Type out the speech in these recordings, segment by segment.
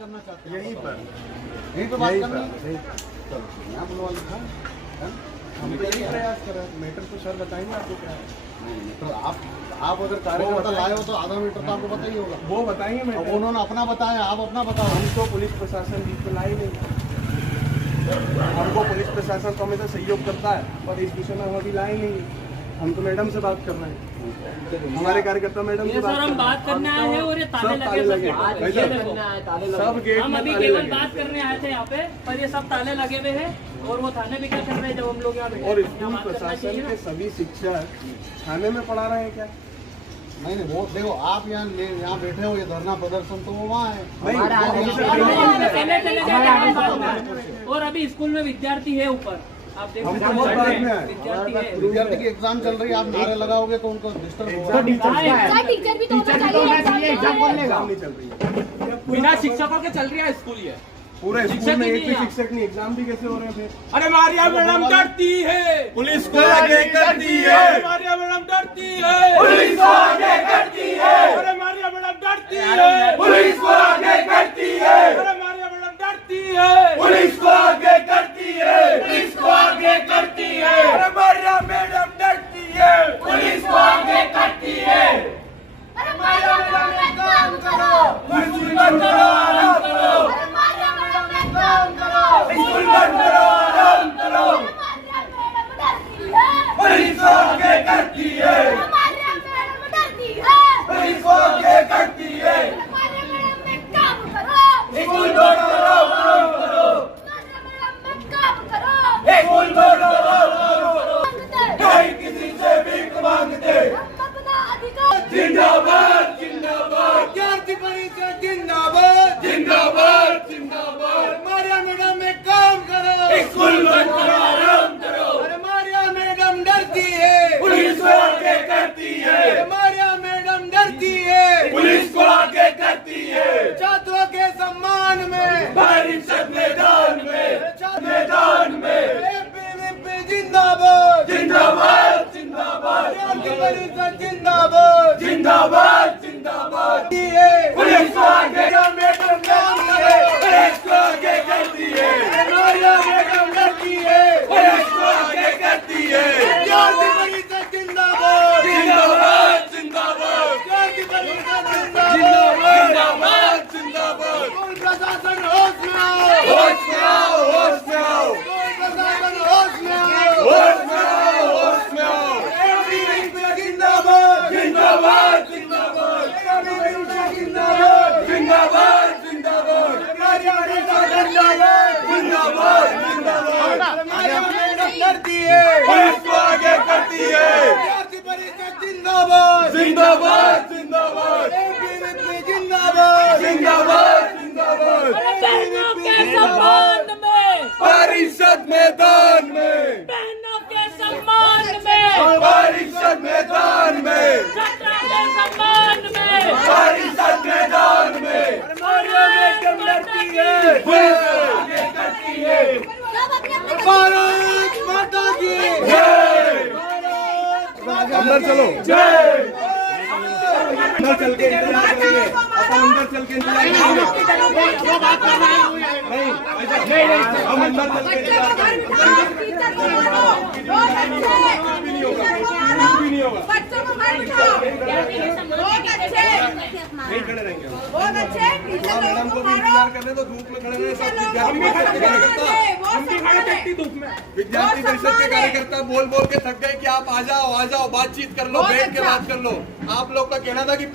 करना चाहते हैं? यहीं पर बात यहीं करनी पर है? चलो यहाँ बुलवा लिखा है? हम तो यही प्रयास कर रहे हैं। मैटर तो सर बताएंगे आपको क्या है। नहीं, तो आप अगर कार्यकर्ता लाए हो तो आधा मीटर तो आपको पता ही होगा। वो बताएंगे अब मैटर। उन्होंने अपना बताया, आप अपना बताओ। हम तो पुलिस प्रशासन बीच में लाई नहीं। हमको पुलिस प्रशासन तो हमेशा सहयोग करता है, पर इस विषय में हम अभी लाए नहीं। हम तो मैडम से बात कर रहे हैं। हमारे कार्यकर्ता मैडम से सर हम बात करने आए हैं और ये ताले लगे सब गेट हम में अभी ताले केवल लगे। बात करने आए थे यहाँ पे, पर ये सब ताले लगे हुए हैं। और वो थाने में क्या कर रहे हैं जब हम लोग यहाँ बैठे और हैं? यहाँ स्कूल बात करना प्रशासन चाहिए ना। के सभी शिक्षक थाने में पढ़ा रहे हैं क्या? नहीं वो देखो, आप यहाँ बैठे हो, ये धरना प्रदर्शन तो वो वहाँ है। पहले चले जाते हैं और अभी स्कूल में विद्यार्थी है ऊपर, आप देख हम सकते तो बहुत बाद में आए। विद्यार्थी है। विद्यार्थी की एग्जाम चल रही है, आप नारे लगाओगे तो उनको डिस्टर्ब होगा। टीचर भी तो होना चाहिए। एग्जाम नहीं चल रही है। बिना शिक्षकों के चल रही है स्कूल ये। पूरे स्कूल में एक भी शिक्षक नहीं, एग्जाम भी कैसे हो रहे हैं फिर? अरे मारिया मैडम डरती है, पुलिस को आगे करती है। मारिया मैडम डरती है, पुलिस को आगे करती है। अरे मारिया मैडम डरती है, पुलिस को आगे करती है। अरे मारिया मैडम डरती है, पुलिस को आगे करती है, पुलिस को आगे करती है। अरे मारिया मैडम डरती है, पुलिस को आगे करती है। अरे मारिया मैडम एक काम करो। स्कूल बंद करो, आराम करो। अरे मारिया मैडम एक काम करो। स्कूल बंद करो, आराम करो। मारिया मैडम डरती है। पुलिस को आगे करती है, मारिया मैडम डरती है। पुलिस को आगे करती है। मारिया मैडम एक काम करो। स्कूल बंद करो, आराम करो। मारिया मैडम एक काम करो। स्कूल बंद करो, आराम करो। मांगते नहीं किसी से भीख मांगते। हम अपना अधिकार जिंदाबाद जिंदाबाद, विद्यार्थी परिषद जिंदाबाद जिंदाबाद जिंदाबाद। मारिया मैडम एक काम करो, स्कूल बंद करो, आराम करो। अरे मारिया मैडम डरती है, पुलिस को आगे करती है। अरे मारिया मैडम डरती है, पुलिस को आगे करती है। छात्रों के सम्मान में, परिषद मैदान में, मैदान में। जिंदाबाद जिंदाबाद जिंदाबाद, विद्यार्थी परिषद जिंदाबाद जिंदाबाद जिंदाबाद। पुलिस को आगे मैडम डरती है, पुलिस को आगे करती है। मारिया मैडम डरती है, पुलिस को आगे करती है। विद्यार्थी परिषद जिंदाबाद जिंदाबाद जिंदाबाद, विद्यार्थी परिषद जिंदाबाद जिंदाबाद जिंदाबाद। स्कूल प्रशासन होश में आओ, होश में आओ, होश में आओ। स्कूल प्रशासन होश में आओ, होश में आओ, होश में आओ। जिंदाबाद जिंदाबाद जिंदाबाद, जिंदाबाद जिंदाबाद जिंदाबाद। जिंदाबाद जिंदाबाद, करती है, पुलिस को आगे करती है। विद्यार्थी परिषद जिंदाबाद जिंदाबाद जिंदाबाद, जिंदाबाद जिंदाबाद जिंदाबाद। बहनों के सम्मान में, परिषद मैदान में, बहनों के सम्मान में, परिषद मैदान में, छात्रों के सम्मान में, परिषद मैदान में। मारिया मैडम डरती है, पुलिस को आगे करती है। सब अपने अपने भारत माता की जय, अंदर चलो, जय। अंदर चल के इंतजार करेंगे। अपन अंदर चल के इंतजार करेंगे। नहीं, हम अंदर चल के इंतजार करेंगे। कुछ भी नहीं होगा। बच्चों को घर बिठाओ। बहुत अच्छे, नहीं खड़े रहेंगे हम। बहुत अच्छे। टीचर मैडम लोगों को को भी मारो। इंतजार करने तो धूप में खड़े रहे सब विद्यार्थी हम भी परिषद के कार्यकर्ता। धूप में विद्यार्थी परिषद के कार्यकर्ता बोल बोल के थक गए कि आप आ जाओ, बातचीत कर लो, बैठ के बात कर लो। आप लोग का कहना था कि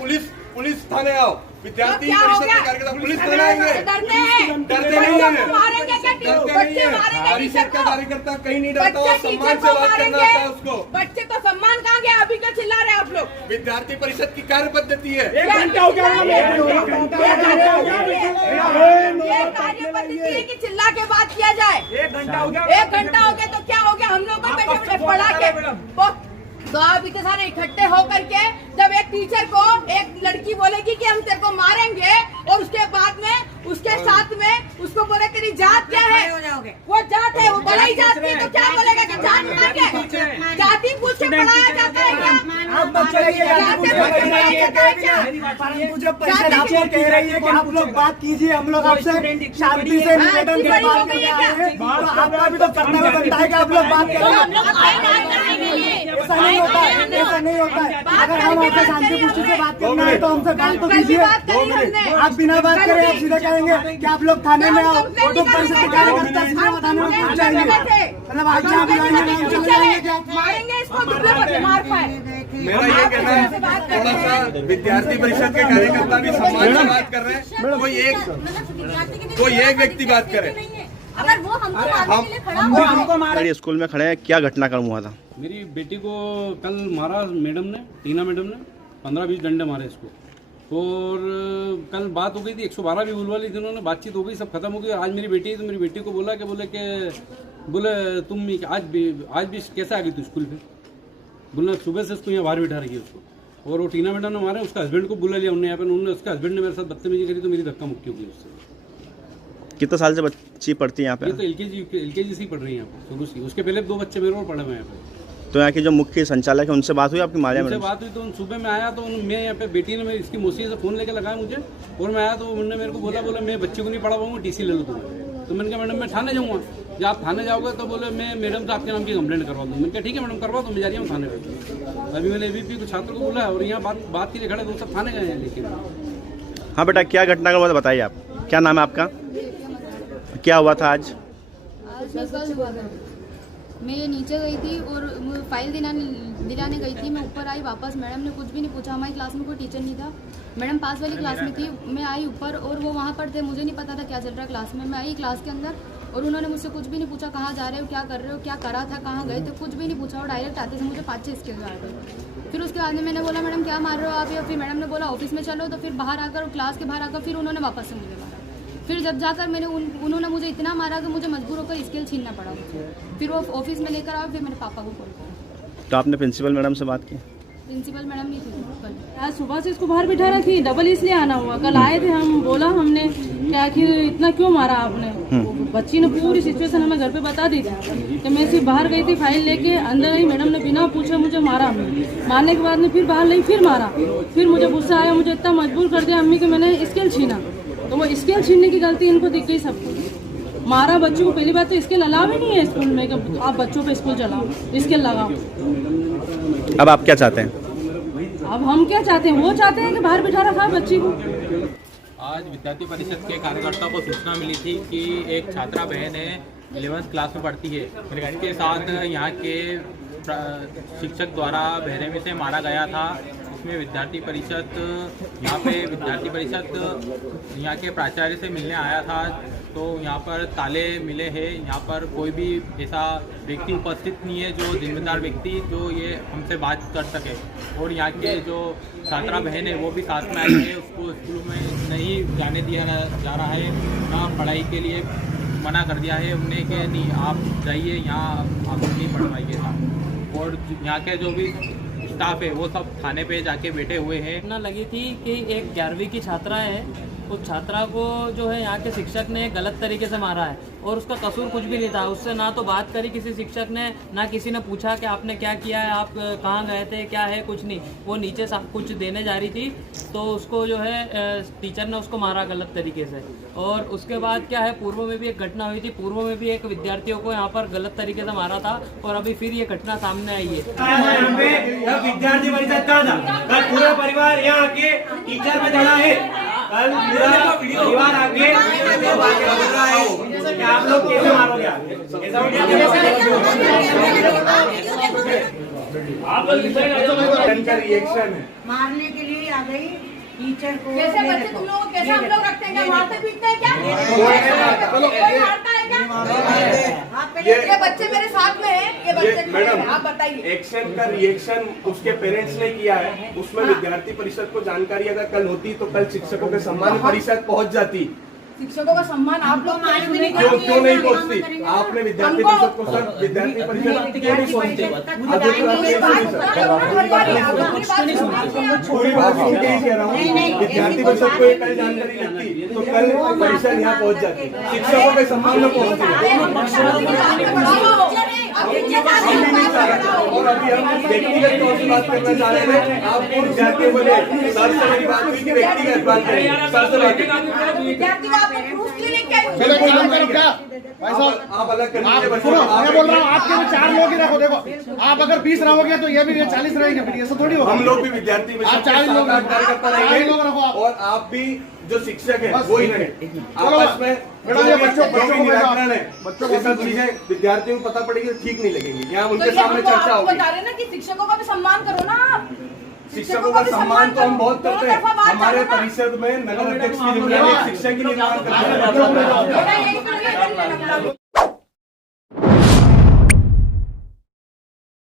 पुलिस थाने आओ। विद्यार्थी परिषद के कार्यकर्ता पुलिस थाने आएंगे, डरते हैं, डरते नहीं है, मारेंगे क्या? डरते नहीं बच्चे है। मारेंगे परिषद टीचर का को। कार्यकर्ता कहीं नहीं डरता, बच्चे और टीचर सम्मान को से बात करना आता है उसको। मारेंगे। बच्चे तो सम्मान कहाँ गया? अभी क्यों चिल्ला रहे हैं आप लोग? विद्यार्थी परिषद की कार्य पद्धति है। एक घंटा हो गया। ये कार्य पद्धति है कि चिल्ला के बात किया जाए। 1 घंटा हो गया। 1 घंटा हो गया तो क्या हो गया? हम लोग को बैठे बैठे पढ़ा के तो आप इतने सारे इकट्ठे हो करके जब एक टीचर को एक लड़की बोलेगी कि हम तेरे को मारेंगे और उसके बाद में उसके साथ में उसको बोले तेरी जात क्या है, वो जात है, वो बड़ी जात की, तो क्या बोलेगा कि जात मांगे? जाति पूछ के पढ़ाया जाता है क्या? आप मत चलाइए, परंतु जब परिषद आपको कह रही है कि आप लोग बात कीजिए, हम लोग आपसे शांति से निवेदन के बात करके आए हैं, तो आपका भी तो कर्तव्य बनता है कि आप लोग बात करें। ऐसा नहीं होता है, ऐसा नहीं होता है। अगर हम आपसे शांति पुष्टि से बात करना है तो हमसे बात तो कीजिए। आप बिना बात करे आप सीधे कहेंगे कि आप लोग थाने में आओ, तो परिषद के कार्यकर्ता सीधे थाने में पहुंच जाएंगे। मतलब आप जहाँ बुलाएंगे हम चले जाएंगे क्या? मारेंगे इसको, मार पाए। मेरा ये कहना है, थोड़ा सा विद्यार्थी परिषद के कार्यकर्ता भी सम्मान से बात कर रहे हैं। कोई एक व्यक्ति बात करे, अगर वो हमको मारने के लिए खड़ा हुआ है। ये स्कूल में खड़े हैं, क्या घटनाक्रम हुआ था? मेरी बेटी को कल मारा मैडम ने, टीना मैडम ने 15-20 डंडे मारे इसको। और कल बात हो गई थी, 112 भी बुलवा ली थी उन्होंने, बातचीत हो गई, सब खत्म हो गई। आज मेरी बेटी है, तो मेरी बेटी को बोले तुम आज भी कैसे आ गई तू स्कूल पे? बोला सुबह से इसको यहाँ बाहर बिठा रही है उसको। और वो टीना मैडम ने मारा, उसका हस्बैंड को बुला लिया उन्होंने यहाँ पे, उन्होंने उसके हस्बैंड ने मेरे साथ बदतमीजी करी, तो मेरी धक्का मुक्की हो गई उससे। कितने साल से बच्ची पढ़ती है यहाँ पे? ये तो एलकेजी से ही पढ़ रही है यहाँ पे शुरू से। उसके पहले 2 बच्चे मेरे और पढ़े हुए हैं यहाँ पे। तो यहाँ के जो मुख्य संचालक है उनसे बात हुई आपकी? मारिया उनसे मैडम बात हुई तो सुबह में आया, तो मैं यहाँ पे बेटी ने मेरी इसकी मौसी से फ़ोन लेके लगाया मुझे, और मैं आया तो उन्होंने मेरे को बोला मैं बच्चे को नहीं पढ़ा पाऊंगा, टीसी ले लो तुम। तो मैंने कहा मैडम मैं थाने जाऊँगा। जब आप थाने जाओगे तो बोले मैं मैडम से आपके नाम की कंप्लेंट करवा दूँ। मैंने कहा ठीक है मैडम करवा दो, मैं जा रही हूँ थाने पर। अभी मैंने ABP को छात्र को बोला और यहाँ बात के लिए खड़े, तो सब थाने गए हैं। लेकिन हाँ बेटा, क्या घटनाक्रम हुआ था बताइए आप, क्या नाम है आपका, क्या हुआ था आज? आज कल हुआ था। मैं नीचे गई थी और फाइल दिलाने गई थी। मैं ऊपर आई वापस, मैडम ने कुछ भी नहीं पूछा। हमारी क्लास में कोई टीचर नहीं था, मैडम पास वाली क्लास में थी। मैं आई ऊपर और वो वहाँ पर थे, मुझे नहीं पता था क्या चल रहा है क्लास में। मैं आई क्लास के अंदर और उन्होंने मुझसे कुछ भी नहीं पूछा, कहाँ जा रहे हो, क्या कर रहे हो, क्या करा था, कहाँ गए थे, कुछ भी नहीं पूछा। और डायरेक्ट आते थे मुझे 5-6 स्केल मार रहे। फिर उसके बाद में मैंने बोला मैडम क्या मार रहे हो आप? या फिर मैडम ने बोला ऑफिस में चलो। तो फिर बाहर आकर, क्लास के बाहर आकर फिर उन्होंने वापस से मुझे मारा। फिर जब जाकर उन्होंने मुझे इतना मारा कि मुझे मजबूर होकर स्केल छीनना पड़ा मुझे। फिर वो ऑफिस में लेकर आए, फिर मेरे पापा को कॉल किया। तो आपने प्रिंसिपल मैडम से बात की? प्रिंसिपल मैडम नहीं थी कल। आज सुबह से इसको बाहर बिठा रखी, डबल इसलिए आना हुआ। कल आए थे हम, बोला हमने कि आखिर इतना क्यों मारा आपने? बच्ची ने पूरी सिचुएशन हमें घर पे बता दी थी कि मैं सिर्फ बाहर गई थी फाइल लेके, अंदर गई, मैडम ने बिना पूछे मुझे मारा। मारने के बाद में फिर बाहर लाई, फिर मारा। फिर मुझे गुस्सा आया, मुझे इतना मजबूर कर दिया अम्मी कि मैंने स्केल छीना। तो वो स्केल छीनने की गलती इनको दिख गई सबको। मारा बच्चों को। पहली बात तो स्केल अलाउ ही नहीं है स्कूल में कि आप बच्चों पे स्कूल चलाओ, स्केल लगाओ। अब आप क्या चाहते हैं? अब हम क्या चाहते हैं? वो चाहते हैं कि बाहर बिठा रखा है बच्ची को। आज विद्यार्थी परिषद के कार्यकर्ताओं को सूचना मिली थी कि एक छात्रा बहन है, 11th क्लास में पढ़ती है, इसके साथ यहाँ के शिक्षक द्वारा बहरेमी से मारा गया था। इसमें विद्यार्थी परिषद यहाँ के प्राचार्य से मिलने आया था। तो यहाँ पर ताले मिले हैं, यहाँ पर कोई भी ऐसा व्यक्ति उपस्थित नहीं है जो जिम्मेदार व्यक्ति जो ये हमसे बात कर सके। और यहाँ के जो छात्रा बहन है वो भी साथ में आई है, उसको स्कूल में नहीं जाने दिया जा रहा है, ना पढ़ाई के लिए मना कर दिया है उन्हें कि नहीं आप जाइए, यहाँ आप नहीं पढ़ पाइएगा। और यहाँ के जो भी स्टाफ है वो सब थाने पे जाके बैठे हुए हैं। घटना लगी थी कि एक 11वीं की छात्रा है, उस छात्रा को जो है यहाँ के शिक्षक ने गलत तरीके से मारा है और उसका कसूर कुछ भी नहीं था। उससे ना तो बात करी किसी शिक्षक ने, ना किसी ने पूछा कि आपने क्या किया है, आप कहाँ गए थे, क्या है, कुछ नहीं। वो नीचे सब कुछ देने जा रही थी तो उसको जो है टीचर ने उसको मारा गलत तरीके से। और उसके बाद क्या है, पूर्व में भी एक घटना हुई थी, पूर्व में भी एक विद्यार्थियों को यहाँ पर गलत तरीके से मारा था और अभी फिर ये घटना सामने आई है। विद्यार्थी परिषद का था, कल पूरा परिवार यहाँ के टीचर में चढ़ा है, कल पूरा परिवार आके बोल रहा है कि आप लोग कैसे मारोगे? इनका रिएक्शन है, मारने के लिए आ गई टीचर को। कैसे बच्चे तुम लोग कैसे हम लोग रखते हैं क्या? मारते पीटते हैं क्या? कोई मारता है क्या? ये बच्चे मेरे साथ में हैं, ये बच्चे मैडम आप बताइए। एक्शन का रिएक्शन उसके पेरेंट्स ने किया है, उसमें विद्यार्थी परिषद को जानकारी अगर कल होती तो कल शिक्षकों के सम्मान परिषद पहुंच जाती। शिक्षकों का सम्मान आप लोग क्यों नहीं पहुंचती? आपने विद्यार्थी परिषद को सर विद्यार्थी परिषद क्यों नहीं पहुंचती? पूरी बात सुन के ही कह रहा हूँ, विद्यार्थी परिषद को कल जानकारी लगती तो कल परिषद यहाँ पहुंच जाती, शिक्षकों के सम्मान में पहुंचती। और अभी हम व्यक्तिगत तौर से बात करना चाह रहे थे। आपको विद्यार्थी बोले सर से मेरी बात हुई कि व्यक्तिगत बात करें, सर से बात विद्यार्थी को आपने प्रूफ के लिए क्या चलो कोई काम करो क्या भाई साहब, आप अलग कर लीजिए। सुनो मैं बोल रहा हूँ आपके भी 4 लोग ही रखो। देखो आप अगर 20 रहोगे तो ये भी 40 रहेंगे, फिर ये सब थोड़ी होगा। हम लोग भी विद्यार्थी में आप 40 लोग कार्यकर्ता रहेंगे लोग रखो आप। और आप भी जो शिक्षक है वो ही रहे। चलो आपस में मैडम ये बच्चों को निराकरण है, बच्चों ये सब चीजें विद्यार्थियों को पता पड़ेगी तो ठीक नहीं लगेंगी। यहाँ तो उनके ये सामने हमको चर्चा आपको होगी। बता रहे हैं ना कि शिक्षकों का भी सम्मान करो ना आप। शिक्षकों का सम्मान तो हम बहुत करते हैं। हमारे करो ना। परिषद में नगर अध्यक्ष की जिम्मेदारी शिक्षक की निर्माण करते हैं। यही तो